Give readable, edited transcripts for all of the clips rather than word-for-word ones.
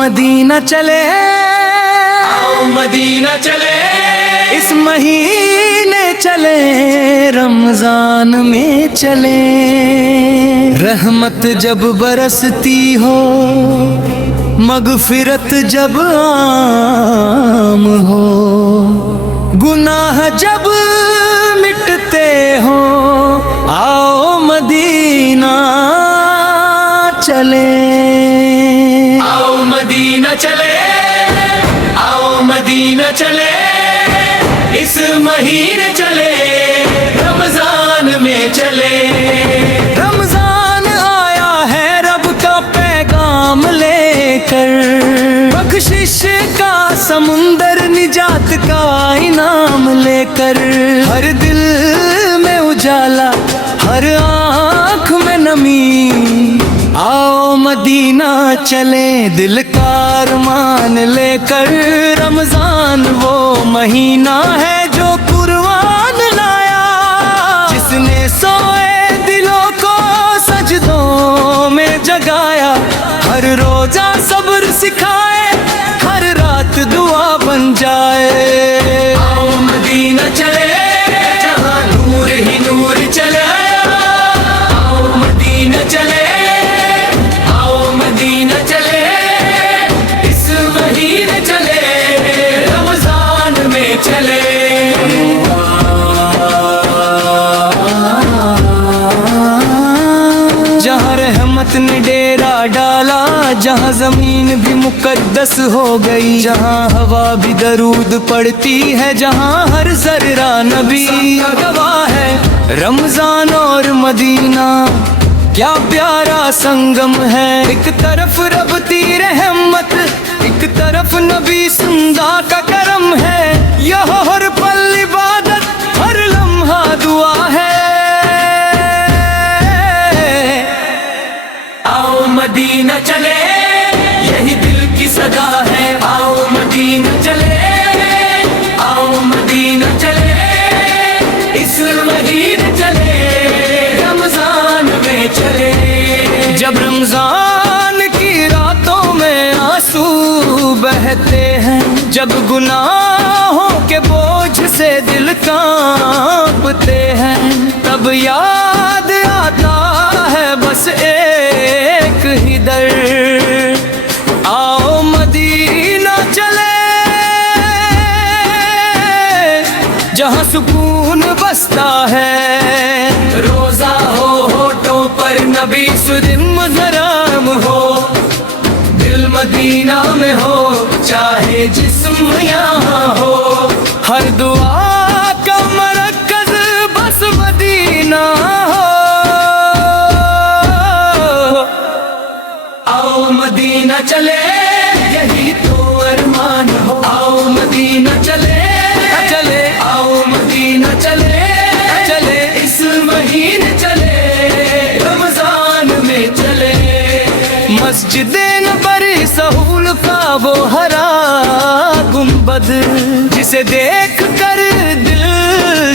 مدینہ چلے، آؤ مدینہ چلے، اس مہینے چلے، رمضان میں چلے۔ رحمت جب برستی ہو، مغفرت جب عام ہو، گناہ جب مٹتے ہو، آؤ مدینہ چلے۔ آؤ مدینہ چلے، آؤ مدینہ چلے، اس مہینے چلے، رمضان میں چلے۔ رمضان آیا ہے رب کا پیغام لے کر، بخشش کا سمندر، نجات کا انعام لے کر، ہر دل میں اجالا، ہر آنکھ میں نمی، آؤ مدینہ چلے، دل کا ارمان لے کر۔ رمضان وہ مہینہ ہے جو قربان لایا، جس نے سوئے دلوں کو سجدوں میں جگایا، ہر روزہ صبر سکھائے، ہر رات دعا بن جائے۔ آؤ مدینہ چلے، جہاں نور ہی نور چلے، آؤ مدینہ چلے، آؤ مدینہ چلے، اس مہینے چلے، رمضان میں چلے۔ جہاں رحمت نے ڈیرا ڈالا، جہاں زمین بھی مقدس ہو گئی، جہاں ہوا بھی درود پڑتی ہے، جہاں ہر ذرہ نبی کا گواہ ہے۔ رمضان اور مدینہ کیا پیارا سنگم ہے، ایک طرف رب کی رحمت، ایک طرف نبی سندا کا کرم ہے، یہ ہر پل عبادت، ہر لمحہ دعا ہے۔ آؤ مدینہ چلے، یہی دل کی صدا ہے، آؤ مدینہ چلے، آؤ مدینہ چلے، اس مہینے چلے، رمضان میں چلے۔ جب رمضان کی راتوں میں آنسو بہتے ہیں، جب گناہوں کے بوجھ سے دل کانپتے ہیں، تب یاد آتا ہے بس ایک ہی در، آؤ مدینہ چلے، جہاں سکون بستا ہے، روزہ ہو ہونٹوں پر نبی سدم حرام ہو، دل مدینہ میں ہو، چاہے جسم یہاں ہو، ہر دعا کا مرکز بس مدینہ ہو۔ آؤ مدینہ چلے، یہی تو ارمان ہو، آؤ مدینہ چلے، چلے آؤ مدینہ چلے، چلے اس مہینے چلے، رمضان میں چلے۔ مسجد نبوی سہول کا وہ ہرا گنبد، جسے دیکھ کر دل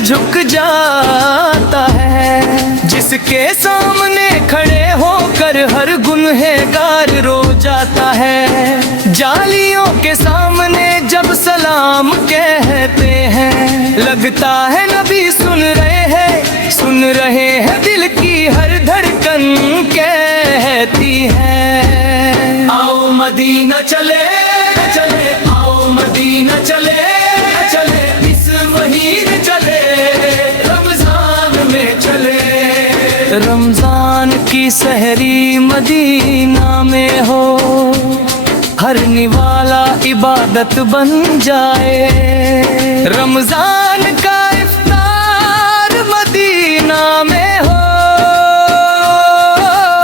جھک جاتا ہے، جس کے سامنے کھڑے ہو کر ہر گنہگار رو جاتا ہے، جالیوں کے سامنے جب سلام کہتے ہیں، لگتا ہے نبی سن رہے ہیں، دل کی ہر دھڑکن کہتی ہے۔ آؤ مدینہ چلے، چلے، آؤ مدینہ چلے، چلے، اس مہینے چلے، رمضان میں چلے۔ رمضان کی سحری مدینہ میں ہو، ہر نوالا عبادت بن جائے، رمضان کا افطار مدینہ میں ہو،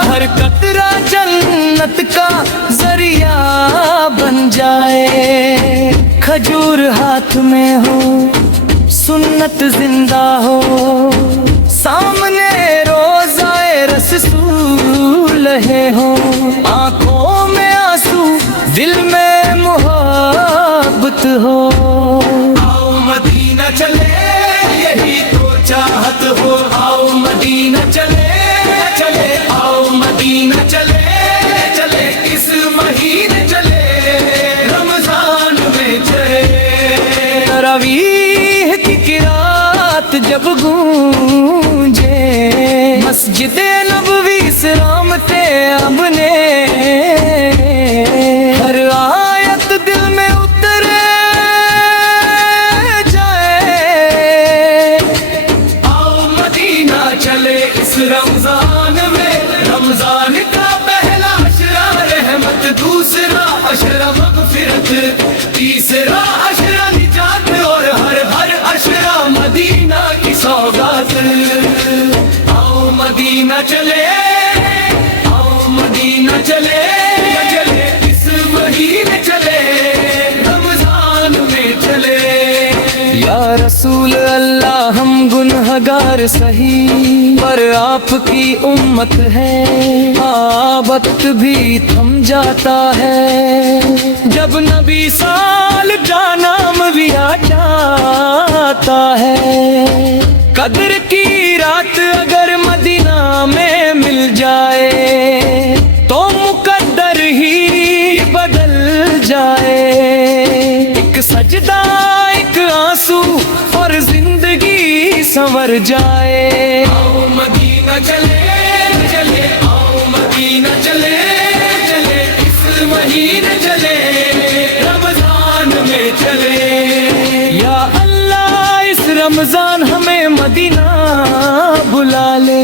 ہر قطرہ جنت کا ذریعہ بن جائے، کھجور ہاتھ میں ہو، سنت زندہ ہو، سامنے روزہ رسول ہے ہو، آنکھوں میں آنسو، دل میں محبت ہو۔ آؤ مدینہ چلے، یہی تو چاہت ہو، آؤ مدینہ چلے، چلے، آؤ مدینہ چلے، چلے، اس مہینے چلے، جب گونجے مسجد نبوی سلامتے اب نے ہر آیت دل میں اترے جائے آؤ مدینہ چلے اس رمضان میں رمضان کا پہلا عشرہ رحمت دوسرا عشرہ مغفرت تیسرا عشرہ نجات اور ہر عشرہ مدینہ کی سوغات آؤ مدینہ چلے آؤ مدینہ چلے چلے اس مہینے چلے رمضان میں چلے یا رسول اللہ ہم گنہگار سہی پر آپ کی امت ہے وقت بھی تھم جاتا ہے جب نبی سال جانام بھی آ جاتا ہے قدر کی رات اگر مدینہ میں مل جائے تو مقدر ہی بدل جائے ایک سجدہ ایک آنسو اور زندگی سنور جائے آؤ مدینہ چلے چلے آؤ مدینہ چلے چلے اس مہینے چلے رمضان میں چلے یا اللہ اس رمضان ہمیں مدینہ بلا لے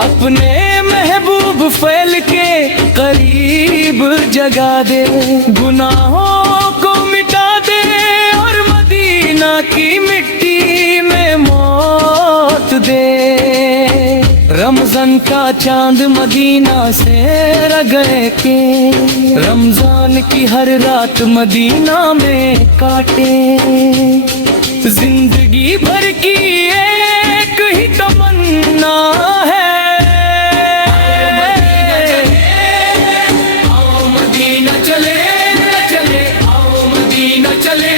اپنے محبوب فعل کے قریب جگا دے گناہوں کو مٹا دے اور مدینہ کی مٹی میں موت دے رمضان کا چاند مدینہ سے رگئے کے رمضان کی ہر رات مدینہ میں کاٹے زندگی بھر کی ایک ہی تمنا ہے آؤ مدینہ چلے چلے آؤ مدینہ چلے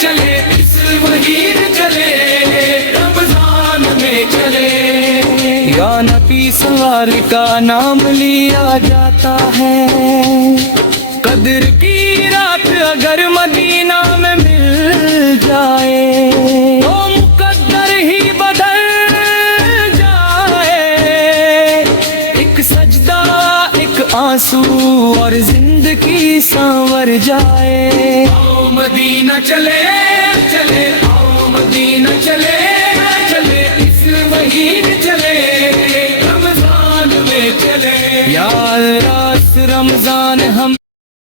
چلے اس مہینے چلے رمضان میں چلے یا نبی سرور کا نام لیا جاتا ہے قدر کی رات اگر مدینہ میں مل جائے تو مقدر ہی بدل جائے ایک سجدہ ایک آنسو اور زندگی سنور جائے آؤ مدینہ چلے چلے آؤ مدینہ چلے چلے اس مہینے چلے رمضان میں چلے یا اللہ اس رمضان ہم